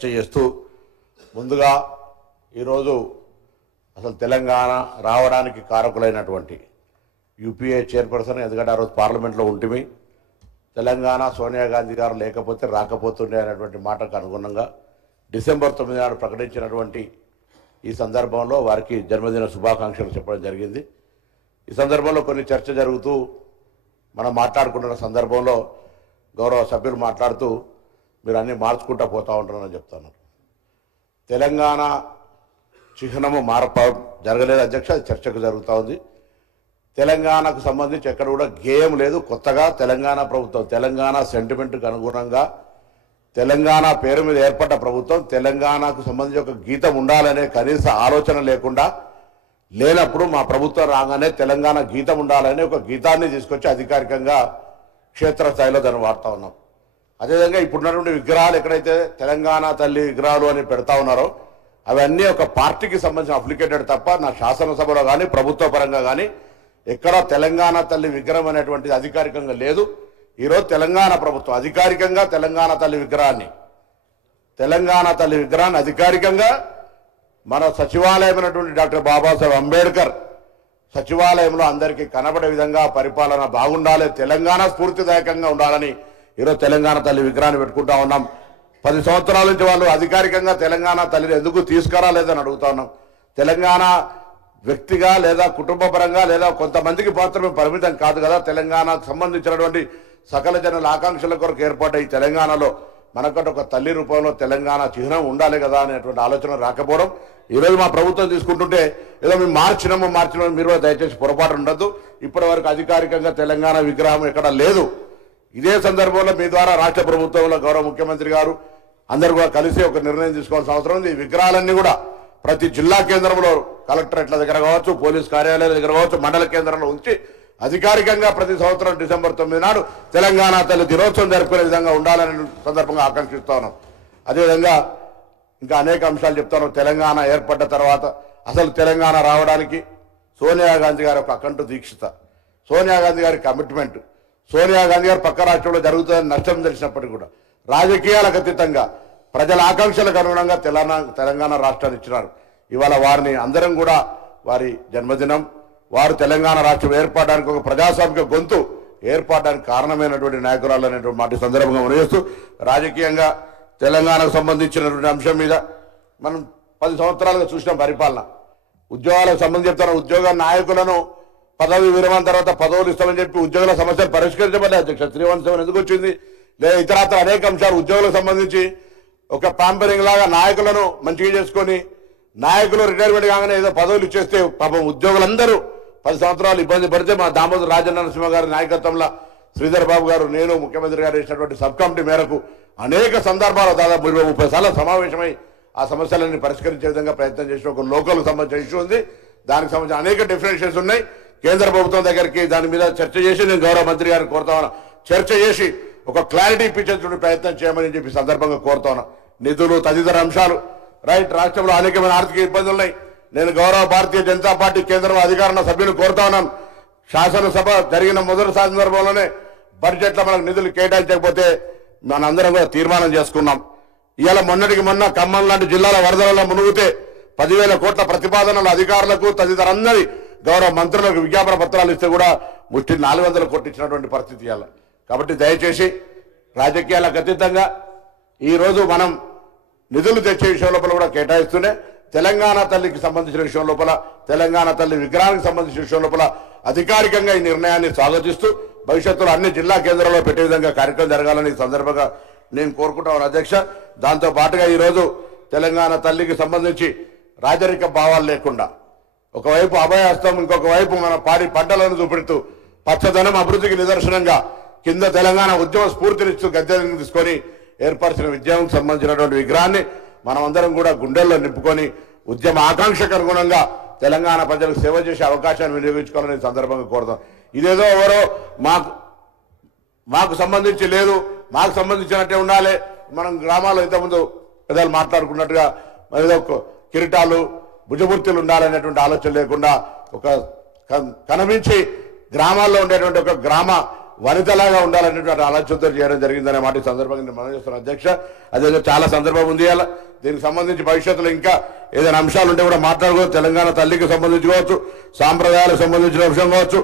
చర్చ చేస్తూ ముందుగా ఈరోజు అసలు తెలంగాణ రావడానికి కారకులైనటువంటి యూపీఏ చైర్పర్సన్, ఎందుకంటే ఆ రోజు పార్లమెంట్లో ఉంటిమి, తెలంగాణ సోనియా గాంధీ గారు లేకపోతే రాకపోతుండే అనేటువంటి మాటకు అనుగుణంగా డిసెంబర్ 9 నాడు ప్రకటించినటువంటి ఈ సందర్భంలో వారికి జన్మదిన శుభాకాంక్షలు చెప్పడం జరిగింది. ఈ సందర్భంలో కొన్ని చర్చ జరుగుతూ మనం మాట్లాడుకుంటున్న సందర్భంలో గౌరవ సభ్యులు మాట్లాడుతూ మీరు అన్నీ మార్చుకుంటూ పోతూ ఉంటారని చెప్తాను. తెలంగాణ చిహ్నము జరగలేదు అధ్యక్ష, అది చర్చకు జరుగుతూ ఉంది. తెలంగాణకు సంబంధించి ఎక్కడ కూడా గేయం లేదు. కొత్తగా తెలంగాణ ప్రభుత్వం తెలంగాణ సెంటిమెంట్కి అనుగుణంగా తెలంగాణ పేరు మీద ఏర్పడ్డ ప్రభుత్వం తెలంగాణకు సంబంధించి ఒక గీతం ఉండాలనే కనీస ఆలోచన లేకుండా లేనప్పుడు మా ప్రభుత్వం రాగానే తెలంగాణ గీతం ఉండాలని ఒక గీతాన్ని తీసుకొచ్చి అధికారికంగా క్షేత్రస్థాయిలో దాన్ని వాడుతూ ఉన్నాం. అదేవిధంగా ఇప్పుడున్నటువంటి విగ్రహాలు ఎక్కడైతే తెలంగాణ తల్లి విగ్రహాలు అని పెడతా ఉన్నారో అవన్నీ ఒక పార్టీకి సంబంధించిన అప్లికేటెడ్ తప్ప నా శాసనసభలో కానీ ప్రభుత్వ పరంగా కానీ ఎక్కడ తెలంగాణ తల్లి విగ్రహం అనేటువంటిది అధికారికంగా లేదు. ఈరోజు తెలంగాణ ప్రభుత్వం అధికారికంగా తెలంగాణ తల్లి విగ్రహాన్ని అధికారికంగా మన సచివాలయమైనటువంటి డాక్టర్ బాబాసాహెబ్ అంబేద్కర్ సచివాలయంలో అందరికీ కనబడే విధంగా పరిపాలన బాగుండాలి, తెలంగాణ స్ఫూర్తిదాయకంగా ఉండాలని ఈరోజు తెలంగాణ తల్లి విగ్రహాన్ని పెట్టుకుంటా ఉన్నాం. 10 సంవత్సరాల నుంచి వాళ్ళు అధికారికంగా తెలంగాణ తల్లిని ఎందుకు తీసుకురాలేదని అడుగుతా ఉన్నాం. తెలంగాణ వ్యక్తిగా లేదా కుటుంబ పరంగా లేదా కొంతమందికి మాత్రమే పరిమితం కాదు కదా. తెలంగాణకు సంబంధించినటువంటి సకల జనుల ఆకాంక్షల కొరకు ఏర్పడ్డ ఈ తెలంగాణలో మనకంటే ఒక తల్లి రూపంలో తెలంగాణ చిహ్నం ఉండాలి కదా అనేటువంటి ఆలోచన రాకపోవడం ఈరోజు మా ప్రభుత్వం తీసుకుంటుంటే ఏదో మేము మార్చినాము మీరు దయచేసి పొరపాటు ఉండద్దు. ఇప్పటి వరకు అధికారికంగా తెలంగాణ విగ్రహం ఎక్కడ లేదు. ఇదే సందర్భంలో మీ ద్వారా రాష్ట్ర ప్రభుత్వంలో గౌరవ ముఖ్యమంత్రి గారు అందరూ కూడా కలిసి ఒక నిర్ణయం తీసుకోవాల్సిన అవసరం ఉంది. ఈ విగ్రహాలన్నీ కూడా ప్రతి జిల్లా కేంద్రంలో కలెక్టరేట్ల దగ్గర కావచ్చు, పోలీస్ కార్యాలయాల దగ్గర కావచ్చు, మండల కేంద్రంలో ఉంచి అధికారికంగా ప్రతి సంవత్సరం డిసెంబర్ 9 నాడు తెలంగాణ తల్లి దినోత్సవం జరుపుకునే విధంగా ఉండాలని సందర్భంగా ఆకాంక్షిస్తా ఉన్నాం. అదేవిధంగా ఇంకా అనేక అంశాలు చెప్తాను. తెలంగాణ ఏర్పడ్డ తర్వాత అసలు తెలంగాణ రావడానికి సోనియా గాంధీ గారి ఒక అకంఠ దీక్షిత, సోనియా గాంధీ గారి కమిట్మెంట్, సోనియా గాంధీ గారు పక్క రాష్ట్రంలో జరుగుతుందని నష్టం తెలిసినప్పటికీ కూడా రాజకీయాలకు అతీతంగా ప్రజల ఆకాంక్షలకు అనుగుణంగా తెలంగాణ రాష్ట్రాన్ని ఇచ్చినారు. ఇవాళ వారిని అందరం కూడా వారి జన్మదినం, వారు తెలంగాణ రాష్ట్రం ఏర్పడడానికి ఒక ప్రజాస్వామిక గొంతు ఏర్పడడానికి కారణమైనటువంటి నాయకురాలు అనేటువంటి మాట సందర్భంగా ఉనవేస్తూ రాజకీయంగా తెలంగాణకు సంబంధించినటువంటి అంశం మీద మనం 10 సంవత్సరాలుగా చూసిన పరిపాలన, ఉద్యోగాలకు సంబంధించి చెప్తాను. ఉద్యోగ నాయకులను పదవి విరమణ తర్వాత పదవులు ఇస్తామని చెప్పి ఉద్యోగుల సమస్యలు పరిష్కరించబడ్డాయి అధ్యక్ష. 317 ఎందుకు వచ్చింది లేదా ఇతరత్ర అనేక అంశాలు ఉద్యోగులకు సంబంధించి ఒక పాంపరింగ్ లాగా నాయకులను మంచిగా చేసుకొని నాయకులు రిటైర్మెంట్ కాగానే ఏదో పదవులు ఇచ్చేస్తే పాపం ఉద్యోగులందరూ 10 సంవత్సరాలు ఇబ్బంది పడితే మా దామోదర్ రాజనరసింహ గారి నాయకత్వంలో శ్రీధర్ బాబు గారు, నేను, ముఖ్యమంత్రి గారు వేసినటువంటి సబ్ కమిటీ మేరకు అనేక సందర్భాలు దాదాపు 20-30 సార్లు సమావేశమై ఆ సమస్యలన్నీ పరిష్కరించే విధంగా ప్రయత్నం చేసిన ఒక లోకల్కు సంబంధించిన ఇష్యూ ఉంది. దానికి సంబంధించిన అనేక డిఫరెన్షియేషన్స్ ఉన్నాయి. కేంద్ర ప్రభుత్వం దగ్గరికి దాని మీద చర్చ చేసి నేను గౌరవ మంత్రి గారిని కోరుతా ఉన్నా, చర్చ చేసి ఒక క్లారిటీ ఇప్పించేటువంటి ప్రయత్నం చేయమని చెప్పి సందర్భంగా కోరుతా ఉన్నా. నిధులు తదితర అంశాలు రైట్, రాష్ట్రంలో అనేకమైన ఆర్థిక ఇబ్బందులు ఉన్నాయి. నేను గౌరవ భారతీయ జనతా పార్టీ కేంద్రంలో అధికారంలో సభ్యులు కోరుతా ఉన్నాను. శాసనసభ జరిగిన మొదటి సందర్భంలోనే బడ్జెట్లో మనకు నిధులు కేటాయించకపోతే మనందరం కూడా తీర్మానం చేసుకున్నాం. ఇవాళ మొన్నటికి మొన్న ఖమ్మం లాంటి జిల్లాల వరదలలో మునుగుతే 10,000 కోట్ల ప్రతిపాదనలు అధికారులకు తదితరందరి గౌరవ మంత్రులకు విజ్ఞాపన పత్రాలు ఇస్తే కూడా ముష్టి 400 కోట్లు ఇచ్చినటువంటి పరిస్థితి ఇవాళ. కాబట్టి దయచేసి రాజకీయాలకు అతీతంగా ఈరోజు మనం నిధులు తెచ్చే విషయం లోపల కూడా కేటాయిస్తూనే తెలంగాణ తల్లికి సంబంధించిన విషయం లోపల, తెలంగాణ తల్లి విగ్రహానికి సంబంధించిన విషయం లోపల అధికారికంగా ఈ నిర్ణయాన్ని స్వాగతిస్తూ భవిష్యత్తులో అన్ని జిల్లా కేంద్రాల్లో పెట్టే విధంగా కార్యక్రమం జరగాలని సందర్భంగా నేను కోరుకుంటాను అధ్యక్ష. దాంతో పాటుగా ఈరోజు తెలంగాణ తల్లికి సంబంధించి రాజరిక భావాలు లేకుండా ఒకవైపు అభయహస్తం, ఇంకొక వైపు మన పాడి పంటలను చూపెడుతూ పచ్చదనం అభివృద్ధికి నిదర్శనంగా కింద తెలంగాణ ఉద్యమ స్ఫూర్తినిస్తూ గద్దెలను తీసుకొని ఏర్పరిచిన విద్యానికి సంబంధించినటువంటి విగ్రహాన్ని మనం అందరం కూడా గుండెల్లో నింపుకొని ఉద్యమ ఆకాంక్షకు అనుగుణంగా తెలంగాణ ప్రజలకు సేవ చేసే అవకాశాన్ని వినియోగించుకోవాలని సందర్భంగా కోరుతాం. ఇదేదో ఎవరో మాకు సంబంధించి లేదు, మాకు సంబంధించినట్టే ఉండాలి. మనం గ్రామాల్లో ఇంతకుముందు పెద్దలు మాట్లాడుకున్నట్టుగా ఏదో కిరీటాలు భుజమూర్తులు ఉండాలనేటువంటి ఆలోచన లేకుండా ఒక కనిపించి గ్రామాల్లో ఉండేటువంటి ఒక గ్రామ వనితలాగా ఉండాలనేటువంటి ఆలోచనతో చేయడం జరిగిందనే మాట ఈ సందర్భంగా నేను మనం చేస్తున్న అధ్యక్ష. అదే చాలా సందర్భం ఉంది అలా దీనికి సంబంధించి భవిష్యత్తులో ఇంకా ఏదైనా అంశాలు ఉంటే కూడా మాట్లాడుకోవచ్చు. తెలంగాణ తల్లికి సంబంధించి కావచ్చు, సాంప్రదాయాలకు సంబంధించిన అంశం కావచ్చు.